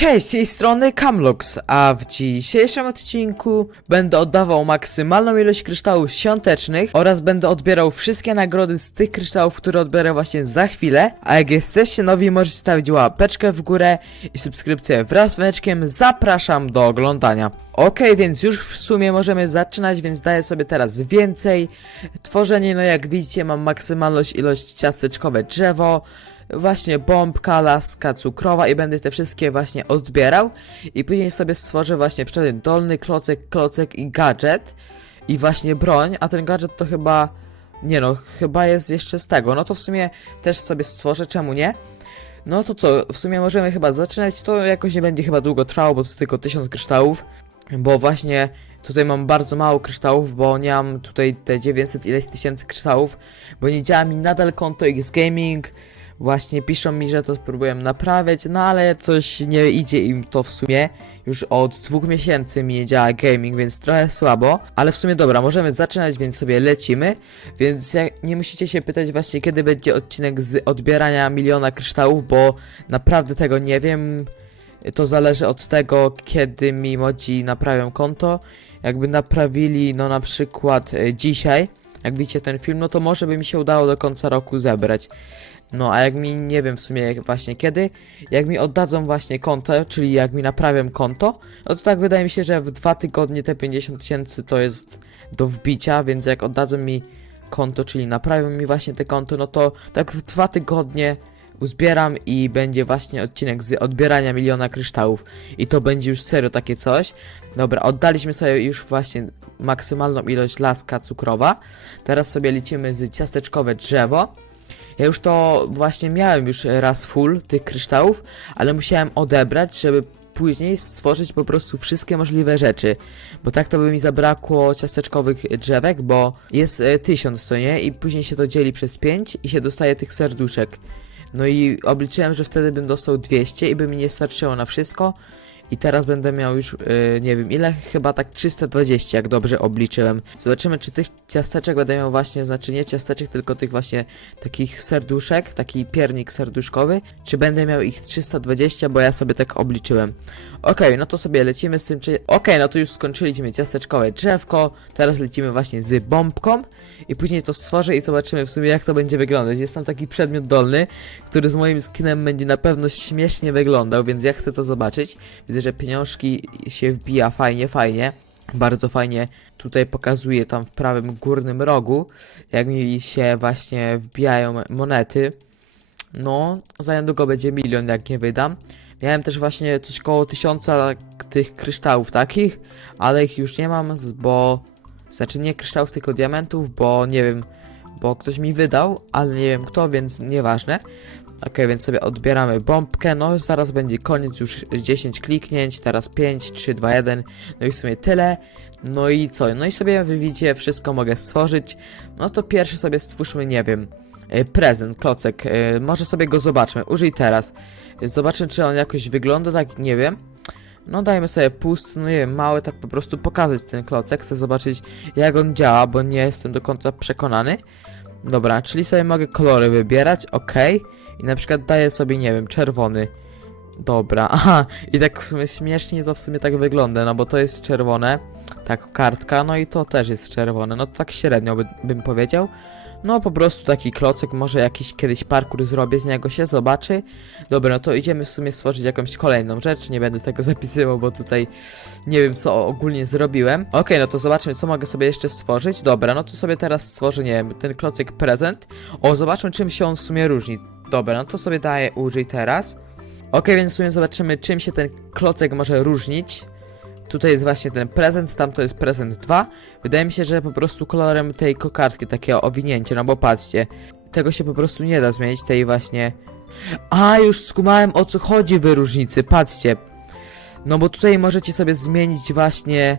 Cześć, z tej strony Camlux, a w dzisiejszym odcinku będę oddawał maksymalną ilość kryształów świątecznych oraz będę odbierał wszystkie nagrody z tych kryształów, które odbiorę właśnie za chwilę. A jak jesteście nowi, możecie stawić łapeczkę w górę i subskrypcję wraz z dzwoneczkiem. Zapraszam do oglądania. Okej, więc już w sumie możemy zaczynać, więc daję sobie teraz więcej. Tworzenie, no jak widzicie, mam maksymalną ilość ciasteczkowe drzewo właśnie bombka, laska cukrowa i będę te wszystkie właśnie odbierał. I później sobie stworzę właśnie przedmiot dolny, klocek, klocek i gadżet i właśnie broń, a ten gadżet to chyba, nie no, chyba jest jeszcze z tego, no to w sumie też sobie stworzę, czemu nie? No to co, w sumie możemy chyba zaczynać, to jakoś nie będzie chyba długo trwało, bo to tylko 1000 kryształów, bo właśnie tutaj mam bardzo mało kryształów, bo nie mam tutaj te 900 ileś tysięcy kryształów, bo nie działa mi nadal konto X Gaming, Właśnie piszą mi, że to spróbuję naprawiać, no ale coś nie idzie im to w sumie. Już od dwóch miesięcy mi nie działa gaming, więc trochę słabo. Ale w sumie dobra, możemy zaczynać, więc sobie lecimy. Więc nie musicie się pytać właśnie kiedy będzie odcinek z odbierania miliona kryształów, bo naprawdę tego nie wiem. To zależy od tego, kiedy mi modzi naprawią konto. Jakby naprawili, no na przykład e, dzisiaj, jak widzicie ten film, no to może by mi się udało do końca roku zebrać. No a jak mi, nie wiem w sumie właśnie kiedy, jak mi oddadzą właśnie konto, czyli jak mi naprawiam konto, no to tak wydaje mi się, że w dwa tygodnie te 50 tysięcy to jest do wbicia, więc jak oddadzą mi konto, czyli naprawią mi właśnie te konto, no to tak w dwa tygodnie uzbieram i będzie właśnie odcinek z odbierania miliona kryształów. I to będzie już serio takie coś. Dobra, oddaliśmy sobie już właśnie maksymalną ilość laska cukrowa. Teraz sobie lecimy z ciasteczkowe drzewo. Ja już to właśnie miałem już raz full tych kryształów, ale musiałem odebrać, żeby później stworzyć po prostu wszystkie możliwe rzeczy. Bo tak to by mi zabrakło ciasteczkowych drzewek, bo jest e, tysiąc, to nie? I później się to dzieli przez 5 i się dostaje tych serduszek. No i obliczyłem, że wtedy bym dostał 200 i by mi nie starczyło na wszystko. I teraz będę miał już, yy, nie wiem ile, chyba tak 320, jak dobrze obliczyłem. Zobaczymy, czy tych ciasteczek będę miał właśnie, znaczy nie ciasteczek, tylko tych właśnie takich serduszek, taki piernik serduszkowy. Czy będę miał ich 320, bo ja sobie tak obliczyłem. Okej, no to sobie lecimy z tym, czy... Okej, no to już skończyliśmy ciasteczkowe drzewko, teraz lecimy właśnie z bombką i później to stworzę i zobaczymy w sumie jak to będzie wyglądać. Jest tam taki przedmiot dolny, który z moim skinem będzie na pewno śmiesznie wyglądał, więc ja chcę to zobaczyć. Widzę, że pieniążki się wbija fajnie, fajnie. Bardzo fajnie tutaj pokazuje tam w prawym górnym rogu, jak mi się właśnie wbijają monety. No, za niedługo będzie milion, jak nie wydam. Miałem też właśnie coś koło tysiąca tych kryształów takich, ale ich już nie mam, bo... Znaczy nie kryształów, tylko diamentów, bo nie wiem, bo ktoś mi wydał, ale nie wiem kto, więc nieważne. Okej, więc sobie odbieramy bombkę, no zaraz będzie koniec, już 10 kliknięć, teraz 5, 3, 2, 1, no i w sumie tyle. No i co? No i sobie wy widzicie, wszystko mogę stworzyć. No to pierwszy sobie stwórzmy, nie wiem, e, prezent, klocek, e, może sobie go zobaczmy, użyj teraz. Zobaczmy, czy on jakoś wygląda, tak, nie wiem. No dajmy sobie pust, no nie wiem, mały, tak po prostu pokazać ten klocek, chcę zobaczyć jak on działa, bo nie jestem do końca przekonany. Dobra, czyli sobie mogę kolory wybierać, ok. I na przykład daję sobie, nie wiem, czerwony. Dobra, aha, i tak w sumie śmiesznie to w sumie tak wygląda, no bo to jest czerwone, tak kartka, no i to też jest czerwone, no to tak średnio by, bym powiedział. No po prostu taki klocek, może jakiś kiedyś parkour zrobię z niego się, zobaczy. Dobra, no to idziemy w sumie stworzyć jakąś kolejną rzecz, nie będę tego zapisywał, bo tutaj nie wiem co ogólnie zrobiłem. Okej, no to zobaczmy co mogę sobie jeszcze stworzyć. Dobra, no to sobie teraz stworzę, nie wiem, ten klocek prezent. O, zobaczmy czym się on w sumie różni. Dobra, no to sobie daję użyj teraz. Okej, więc w sumie zobaczymy czym się ten klocek może różnić. Tutaj jest właśnie ten prezent, tam to jest prezent 2. Wydaje mi się, że po prostu kolorem tej kokardki takie owinięcie, no bo patrzcie. Tego się po prostu nie da zmienić, tej właśnie... A, już skumałem o co chodzi w różnicy, patrzcie. No bo tutaj możecie sobie zmienić właśnie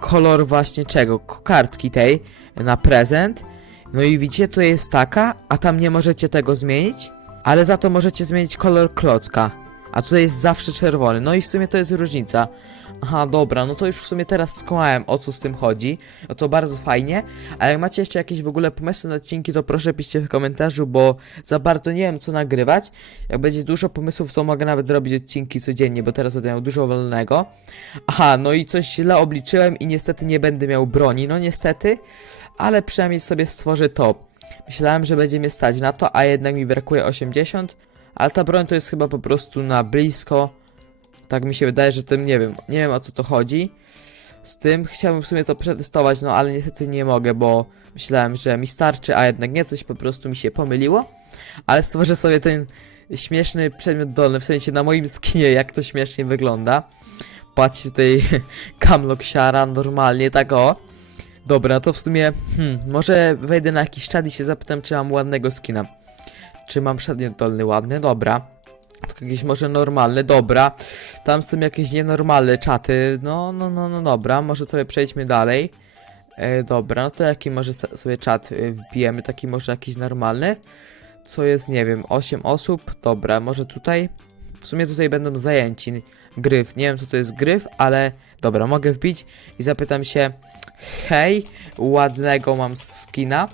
kolor właśnie czego? Kokardki tej na prezent. No i widzicie, tu jest taka, a tam nie możecie tego zmienić, ale za to możecie zmienić kolor klocka. A tutaj jest zawsze czerwony. No i w sumie to jest różnica. Aha, dobra, no to już w sumie teraz skumałem o co z tym chodzi. No to bardzo fajnie. A jak macie jeszcze jakieś w ogóle pomysły na odcinki, to proszę piszcie w komentarzu, bo za bardzo nie wiem co nagrywać. Jak będzie dużo pomysłów, to mogę nawet robić odcinki codziennie, bo teraz będę miał dużo wolnego. Aha, no i coś źle obliczyłem i niestety nie będę miał broni, no niestety, ale przynajmniej sobie stworzę to. Myślałem, że będzie mnie stać na to, a jednak mi brakuje 80, ale ta broń to jest chyba po prostu na blisko. Tak mi się wydaje, że tym nie wiem, nie wiem o co to chodzi. Z tym chciałbym w sumie to przetestować, no ale niestety nie mogę, bo myślałem, że mi starczy, a jednak nie, coś po prostu mi się pomyliło. Ale stworzę sobie ten śmieszny przedmiot dolny, w sensie na moim skinie, jak to śmiesznie wygląda. Patrzcie tutaj Kamlok siara normalnie, tak o. Dobra, to w sumie, hmm, może wejdę na jakiś czat i się zapytam, czy mam ładnego skina. Czy mam przedmiot dolny ładny? Dobra. Tylko jakiś może normalny, dobra. Tam są jakieś nienormalne czaty. No, no, no, no, dobra. Może sobie przejdźmy dalej. E, dobra, no to jaki może so- sobie czat y, wbijemy? Taki może jakiś normalny? Co jest, nie wiem, 8 osób. Dobra, może tutaj. W sumie tutaj będą zajęci. Gryf. Nie wiem, co to jest gryf, ale dobra, mogę wbić i zapytam się. Hej, ładnego mam skina.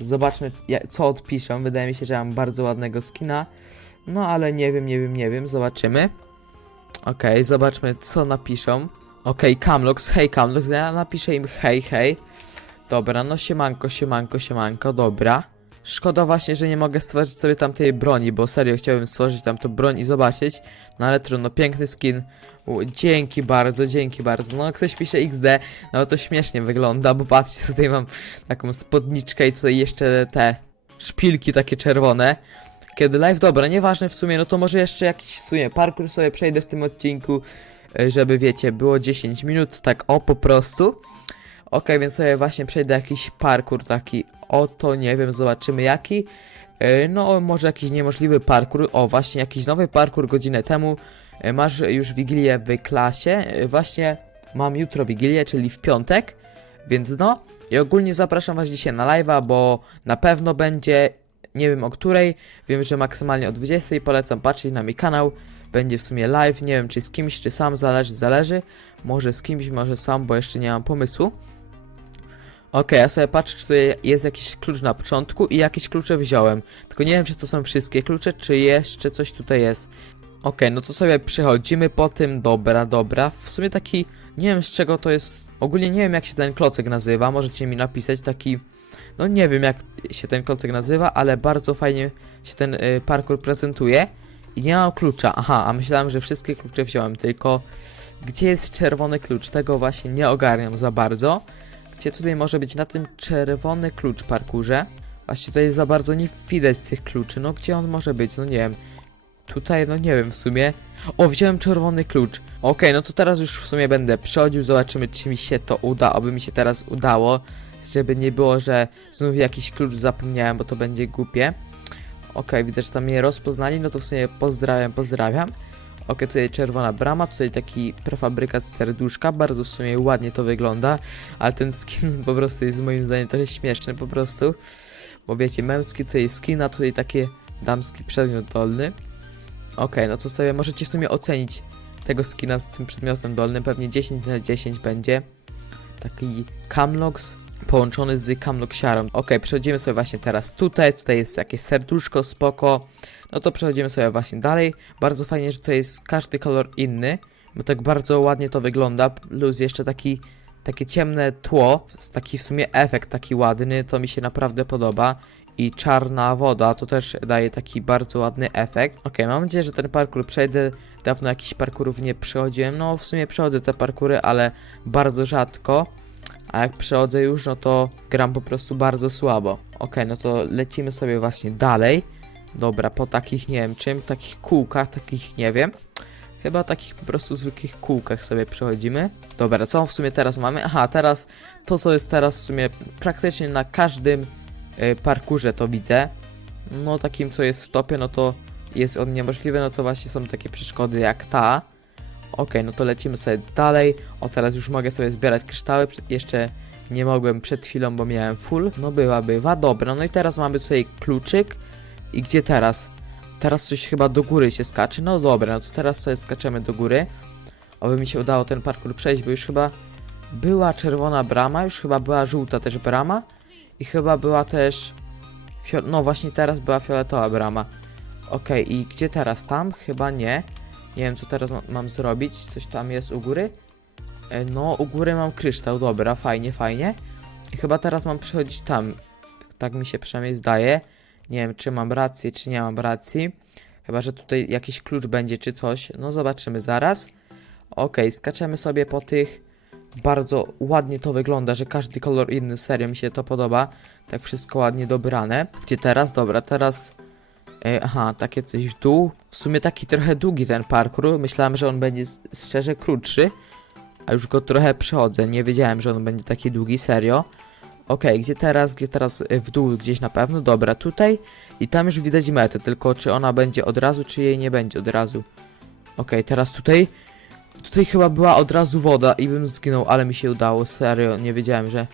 Zobaczmy, co odpiszę. Wydaje mi się, że mam bardzo ładnego skina. No ale nie wiem, nie wiem, nie wiem. Zobaczymy. Okej, zobaczmy, co napiszą. Okej, Kamlox, hej Kamlox, ja napiszę im hej, hej. Dobra, no siemanko, siemanko, siemanko, dobra. Szkoda właśnie, że nie mogę stworzyć sobie tamtej broni, bo serio chciałbym stworzyć tam tą broń i zobaczyć. No ale trudno, piękny skin. U, dzięki bardzo, dzięki bardzo. No ktoś pisze XD, no to śmiesznie wygląda, bo patrzcie, tutaj mam taką spodniczkę i tutaj jeszcze te szpilki takie czerwone. Kiedy live, dobra, nieważne w sumie, no to może jeszcze jakiś w sumie parkour sobie przejdę w tym odcinku, e, żeby wiecie, było 10 minut, tak o po prostu. Okej, więc sobie właśnie przejdę jakiś parkour taki, oto nie wiem, zobaczymy jaki. E, No, może jakiś niemożliwy parkour, o właśnie jakiś nowy parkour godzinę temu. E, Masz już wigilię w klasie, E, właśnie mam jutro wigilię, czyli w piątek, więc no. I ogólnie zapraszam was dzisiaj na live'a, bo na pewno będzie, nie wiem o której, wiem, że maksymalnie o 20 polecam patrzeć na mój kanał. Będzie w sumie live, nie wiem czy z kimś, czy sam, zależy, zależy. Może z kimś, może sam, bo jeszcze nie mam pomysłu. Okej, ja sobie patrzę, czy tutaj jest jakiś klucz na początku i jakieś klucze wziąłem. Tylko nie wiem, czy to są wszystkie klucze, czy jeszcze coś tutaj jest. Okej, no to sobie przechodzimy po tym, dobra, dobra. W sumie taki, nie wiem z czego to jest, ogólnie nie wiem jak się ten klocek nazywa, możecie mi napisać, taki, no nie wiem jak się ten klocek nazywa, ale bardzo fajnie się ten y, parkour prezentuje. I nie mam klucza, aha, a myślałem, że wszystkie klucze wziąłem, tylko gdzie jest czerwony klucz, tego właśnie nie ogarniam za bardzo. Gdzie tutaj może być na tym czerwony klucz parkurze? Właśnie tutaj za bardzo nie widać tych kluczy, no gdzie on może być, no nie wiem. Tutaj, no nie wiem w sumie. O, wziąłem czerwony klucz. Okej, no to teraz już w sumie będę przechodził, zobaczymy czy mi się to uda, aby mi się teraz udało. Żeby nie było, że znów jakiś klucz zapomniałem, bo to będzie głupie. Okej, widzę, że tam mnie rozpoznali, no to w sumie pozdrawiam, pozdrawiam. Okej, tutaj czerwona brama, tutaj taki prefabrykat serduszka, bardzo w sumie ładnie to wygląda, ale ten skin po prostu jest moim zdaniem trochę śmieszny po prostu, bo wiecie, męski tutaj skin, a tutaj takie damski przedmiot dolny. Okej, no to sobie możecie w sumie ocenić tego skina z tym przedmiotem dolnym, pewnie 10 na 10 będzie. Taki Camlox połączony z Camloxiarą. Okej, przechodzimy sobie właśnie teraz tutaj, tutaj jest jakieś serduszko, spoko. No to przechodzimy sobie właśnie dalej. Bardzo fajnie, że tutaj jest każdy kolor inny, bo tak bardzo ładnie to wygląda. Plus jeszcze taki, takie ciemne tło, taki w sumie efekt taki ładny, to mi się naprawdę podoba. I czarna woda to też daje taki bardzo ładny efekt. Okej, mam nadzieję, że ten parkour przejdę. Dawno jakichś parkurów nie przechodziłem. No w sumie przechodzę te parkury, ale bardzo rzadko. A jak przechodzę już, no to gram po prostu bardzo słabo. Okej, no to lecimy sobie właśnie dalej. Dobra, po takich, nie wiem czym, takich kółkach, takich, nie wiem. Chyba takich po prostu zwykłych kółkach sobie przechodzimy. Dobra, co w sumie teraz mamy? Aha, teraz to, co jest teraz w sumie praktycznie na każdym y, parkurze to widzę. No takim, co jest w topie, no to jest on niemożliwy, no to właśnie są takie przeszkody jak ta. Okej, no to lecimy sobie dalej. O, teraz już mogę sobie zbierać kryształy. Jeszcze nie mogłem przed chwilą, bo miałem full. No była, bywa. Dobra, no i teraz mamy tutaj kluczyk. I gdzie teraz? Teraz coś chyba do góry się skacze. No dobra, no to teraz sobie skaczemy do góry. Oby mi się udało ten parkour przejść, bo już chyba była czerwona brama, już chyba była żółta też brama i chyba była też... No właśnie teraz była fioletowa brama. Okej, i gdzie teraz? Tam? Chyba nie. Nie wiem, co teraz ma- mam zrobić. Coś tam jest u góry? E, No, u góry mam kryształ, dobra, fajnie, fajnie. Chyba teraz mam przechodzić tam. Tak mi się przynajmniej zdaje. Nie wiem, czy mam rację, czy nie mam racji. Chyba, że tutaj jakiś klucz będzie, czy coś. No, zobaczymy zaraz. Okej, skaczemy sobie po tych. Bardzo ładnie to wygląda, że każdy kolor inny, serio mi się to podoba. Tak wszystko ładnie dobrane. Gdzie teraz? Dobra, teraz... E, aha, takie coś w dół. W sumie taki trochę długi ten parkour. Myślałem, że on będzie szczerze krótszy. A już go trochę przechodzę. Nie wiedziałem, że on będzie taki długi, serio. Okej, gdzie teraz? Gdzie teraz? E, W dół gdzieś na pewno. Dobra, tutaj. I tam już widać metę, tylko czy ona będzie od razu, czy jej nie będzie od razu. Okej, teraz tutaj. Tutaj chyba była od razu woda i bym zginął, ale mi się udało. Serio, nie wiedziałem, że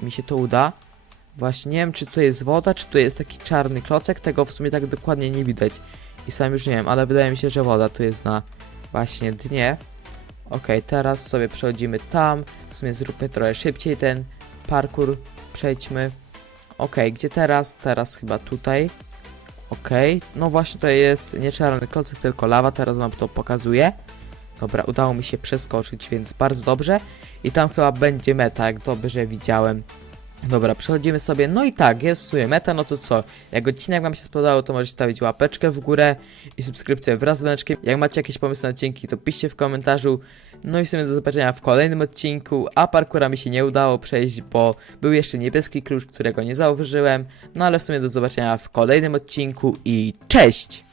mi się to uda. Właśnie nie wiem, czy to jest woda, czy to jest taki czarny klocek, tego w sumie tak dokładnie nie widać. I sam już nie wiem, ale wydaje mi się, że woda tu jest na właśnie dnie. Okej, teraz sobie przechodzimy tam. W sumie zróbmy trochę szybciej ten parkour. Przejdźmy. Okej, gdzie teraz? Teraz chyba tutaj. Okej, no właśnie to jest nie czarny klocek, tylko lawa, teraz wam to pokazuję. Dobra, udało mi się przeskoczyć, więc bardzo dobrze. I tam chyba będzie meta, jak dobrze widziałem. Dobra, przechodzimy sobie. No i tak, jest w sumie meta, no to co? Jak odcinek Wam się spodobał, to możecie stawić łapeczkę w górę i subskrypcję wraz z dzwoneczkiem. Jak macie jakieś pomysły na odcinki, to piszcie w komentarzu. No i w sumie do zobaczenia w kolejnym odcinku. A parkura mi się nie udało przejść, bo był jeszcze niebieski klucz, którego nie zauważyłem. No ale w sumie do zobaczenia w kolejnym odcinku i cześć!